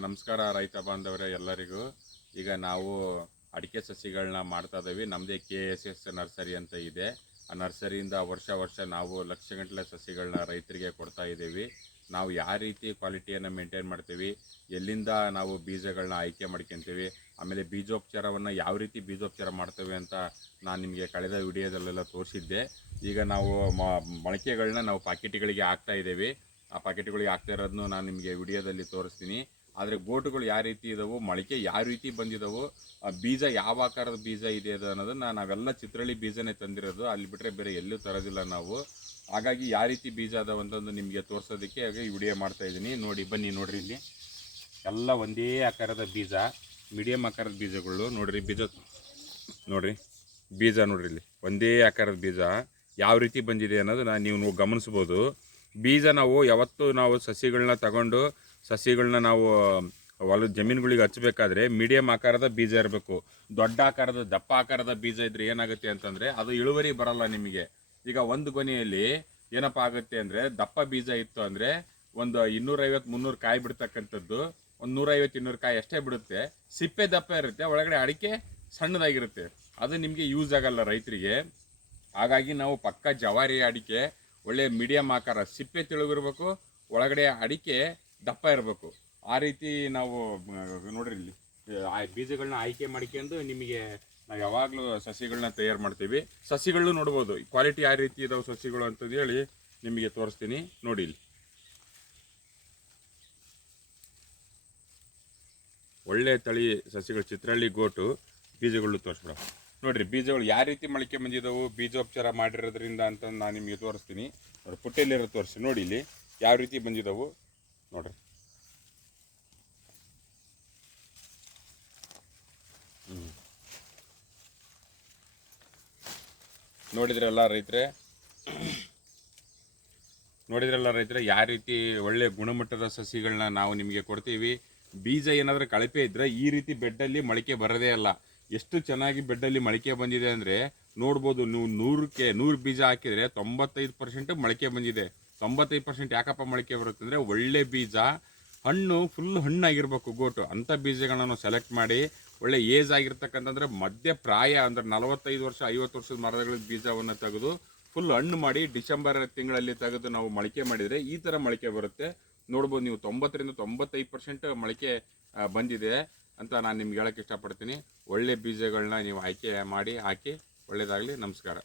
ನಮಸ್ಕಾರ ರೈತ ಬಾಂಧವರೇ ಎಲ್ಲರಿಗೂ. ಈಗ ನಾವು ಅಡಿಕೆ ಸಸಿಗಳನ್ನ ಮಾಡ್ತಾ ಇದ್ದೀವಿ. ನಮ್ಮದೇ KSS ನರ್ಸರಿ ಅಂತ ಇದೆ. ಆ ನರ್ಸರಿಯಿಂದ ವರ್ಷ ನಾವು ಲಕ್ಷಗಟ್ಟಲೆ ಸಸಿಗಳನ್ನ ರೈತರಿಗೆ ಕೊಡ್ತಾ ಇದ್ದೀವಿ. ನಾವು ಯಾವ ರೀತಿ ಕ್ವಾಲಿಟಿಯನ್ನು ಮೇಂಟೈನ್ ಮಾಡ್ತೀವಿ, ಎಲ್ಲಿಂದ ನಾವು ಬೀಜಗಳನ್ನ ಆಯ್ಕೆ ಮಾಡ್ಕೊತೀವಿ, ಆಮೇಲೆ ಬೀಜೋಪಚಾರವನ್ನು ಯಾವ ರೀತಿ ಬೀಜೋಪಚಾರ ಮಾಡ್ತೇವೆ ಅಂತ ನಾನು ನಿಮಗೆ ಕಳೆದ ವಿಡಿಯೋದಲ್ಲೆಲ್ಲ ತೋರಿಸಿದ್ದೆ. ಈಗ ನಾವು ಮೊಳಕೆಗಳನ್ನ ನಾವು ಪಾಕೆಟ್ಗಳಿಗೆ ಹಾಕ್ತಾ ಇದ್ದೀವಿ. ಆ ಪಾಕೆಟ್ಗಳಿಗೆ ಹಾಕ್ತಾ ಇರೋದನ್ನು ನಾನು ನಿಮಗೆ ವಿಡಿಯೋದಲ್ಲಿ ತೋರಿಸ್ತೀನಿ. ಆದರೆ ಗೋಟುಗಳು ಯಾವ ರೀತಿ ಇದಾವೆ, ಮೊಳಕೆ ಯಾವ ರೀತಿ ಬಂದಿದ್ದಾವೆ, ಬೀಜ ಯಾವ ಆಕಾರದ ಬೀಜ ಇದೆ ಅನ್ನೋದನ್ನು ನಾವೆಲ್ಲ ಚಿತ್ರಳ್ಳಿ ಬೀಜನೇ ತಂದಿರೋದು, ಅಲ್ಲಿ ಬಿಟ್ಟರೆ ಬೇರೆ ಎಲ್ಲೂ ತರೋದಿಲ್ಲ ನಾವು. ಹಾಗಾಗಿ ಯಾವ ರೀತಿ ಬೀಜ ಅದಾವಂತಂದು ನಿಮಗೆ ತೋರಿಸೋದಕ್ಕೆ ಹಾಗೆ ವಿಡಿಯೋ ಮಾಡ್ತಾಯಿದ್ದೀನಿ. ನೋಡಿ, ಬನ್ನಿ ನೋಡಿರಿ, ಇಲ್ಲಿ ಎಲ್ಲ ಒಂದೇ ಆಕಾರದ ಬೀಜ, ಮೀಡಿಯಮ್ ಆಕಾರದ ಬೀಜಗಳು ನೋಡಿರಿ. ನೋಡಿರಿ ಬೀಜ ನೋಡಿರಿ, ಇಲ್ಲಿ ಒಂದೇ ಆಕಾರದ ಬೀಜ ಯಾವ ರೀತಿ ಬಂದಿದೆ ಅನ್ನೋದನ್ನ ನೀವು ಗಮನಿಸ್ಬೋದು. ಬೀಜ ನಾವು ಯಾವತ್ತೂ ನಾವು ಸಸಿಗಳನ್ನ ತಗೊಂಡು ಸಸಿಗಳನ್ನ ನಾವು ಹೊಲದ ಜಮೀನುಗಳಿಗೆ ಹಚ್ಚಬೇಕಾದ್ರೆ ಮೀಡಿಯಮ್ ಆಕಾರದ ಬೀಜ ಇರಬೇಕು. ದೊಡ್ಡ ಆಕಾರದ ದಪ್ಪ ಆಕಾರದ ಬೀಜ ಇದ್ರೆ ಏನಾಗುತ್ತೆ ಅಂತಂದರೆ ಅದು ಇಳುವರಿ ಬರಲ್ಲ ನಿಮಗೆ. ಈಗ ಒಂದು ಗೊನೆಯಲ್ಲಿ ಏನಪ್ಪ ಆಗುತ್ತೆ ಅಂದರೆ, ದಪ್ಪ ಬೀಜ ಇತ್ತು ಅಂದರೆ ಒಂದು 250-300 ಕಾಯಿ ಬಿಡ್ತಕ್ಕಂಥದ್ದು, ಒಂದು 150-200 ಕಾಯಿ ಅಷ್ಟೇ ಬಿಡುತ್ತೆ. ಸಿಪ್ಪೆ ದಪ್ಪ ಇರುತ್ತೆ, ಒಳಗಡೆ ಅಡಿಕೆ ಸಣ್ಣದಾಗಿರುತ್ತೆ. ಅದು ನಿಮಗೆ ಯೂಸ್ ಆಗಲ್ಲ ರೈತರಿಗೆ. ಹಾಗಾಗಿ ನಾವು ಪಕ್ಕ ಜವಾರಿ ಅಡಿಕೆ ಒಳ್ಳೆ ಮೀಡಿಯಮ್ ಆಕಾರ, ಸಿಪ್ಪೆ ತಿಳುಗಿರ್ಬೇಕು, ಒಳಗಡೆ ಅಡಿಕೆ ದಪ್ಪ ಇರಬೇಕು. ಆ ರೀತಿ ನಾವು ನೋಡ್ರಿ ಇಲ್ಲಿ ಬೀಜಗಳನ್ನ ಆಯ್ಕೆ ಮಾಡ್ಕೊಂಡು ನಿಮಗೆ ನಾವು ಯಾವಾಗಲೂ ಸಸಿಗಳನ್ನ ತಯಾರು ಮಾಡ್ತೀವಿ. ಸಸಿಗಳು ನೋಡ್ಬೋದು ಕ್ವಾಲಿಟಿ ಯಾವ ರೀತಿ ಇದಾವೆ ಸಸಿಗಳು ಅಂತಂದು ಹೇಳಿ ನಿಮಗೆ ತೋರಿಸ್ತೀನಿ. ನೋಡಿ, ಇಲ್ಲಿ ಒಳ್ಳೆ ತಳಿ ಸಸಿಗಳು, ಚಿತ್ರಳ್ಳಿ ಗೋಟು ಬೀಜಗಳು ತೋರಿಸ್ಬಿಡ. ನೋಡಿರಿ ಬೀಜಗಳು ಯಾವ ರೀತಿ ಮೊಳಕೆ ಬಂದಿದ್ದವು, ಬೀಜೋಪಚಾರ ಮಾಡಿರೋದ್ರಿಂದ ಅಂತ ನಾನು ನಿಮಗೆ ತೋರಿಸ್ತೀನಿ. ನೋಡಿ, ಪುಟ್ಟೆಲ್ಲಿರೋ ತೋರಿಸಿ. ನೋಡಿ ಇಲ್ಲಿ ಯಾವ ರೀತಿ ಬಂದಿದ್ದವು ನೋಡ್ರಿ. ನೋಡಿದ್ರಲ್ಲ ರೈತರೆ ಯಾವ ರೀತಿ ಒಳ್ಳೆ ಗುಣಮಟ್ಟದ ಸಸಿಗಳನ್ನ ನಾವು ನಿಮಗೆ ಕೊಡ್ತೀವಿ. ಬೀಜ ಏನಾದರೂ ಕಳಪೆ ಇದ್ದರೆ ಈ ರೀತಿ ಬೆಡ್ಡಲ್ಲಿ ಮೊಳಕೆ ಬರೋದೇ ಅಲ್ಲ. ಎಷ್ಟು ಚೆನ್ನಾಗಿ ಬೆಡ್ಡಲ್ಲಿ ಮೊಳಕೆ ಬಂದಿದೆ ಅಂದರೆ ನೋಡ್ಬೋದು ನೀವು. 100 ಬೀಜ ಹಾಕಿದರೆ 95% ಮೊಳಕೆ ಬಂದಿದೆ. 95% ಯಾಕಪ್ಪ ಮೊಳಕೆ ಬರುತ್ತೆ ಅಂದರೆ ಒಳ್ಳೆ ಬೀಜ, ಹಣ್ಣು ಫುಲ್ ಹಣ್ಣಾಗಿರ್ಬೇಕು ಗೋಟು. ಅಂಥ ಬೀಜಗಳನ್ನ ನಾವು ಸೆಲೆಕ್ಟ್ ಮಾಡಿ ಒಳ್ಳೆ ಏಜ್ ಆಗಿರ್ತಕ್ಕಂಥಂದ್ರೆ ಮಧ್ಯ ಪ್ರಾಯ ಅಂದರೆ 45 ವರ್ಷ 50 ವರ್ಷದ ಮರಗಳ ಬೀಜವನ್ನು ತೆಗೆದು ಫುಲ್ ಹಣ್ಣು ಮಾಡಿ ಡಿಸೆಂಬರ್ ತಿಂಗಳಲ್ಲಿ ತೆಗೆದು ನಾವು ಮೊಳಕೆ ಮಾಡಿದರೆ ಈ ಥರ ಮೊಳಕೆ ಬರುತ್ತೆ. ನೋಡ್ಬೋದು ನೀವು, 90-95% ಮೊಳಕೆ ಬಂದಿದೆ ಅಂತ ನಾನು ನಿಮ್ಗೆ ಹೇಳೋಕ್ಕೆ ಇಷ್ಟಪಡ್ತೀನಿ. ಒಳ್ಳೆ ಬೀಜಗಳನ್ನ ನೀವು ಆಯ್ಕೆ ಮಾಡಿ ಹಾಕಿ. ಒಳ್ಳೆಯದಾಗಲಿ. ನಮಸ್ಕಾರ.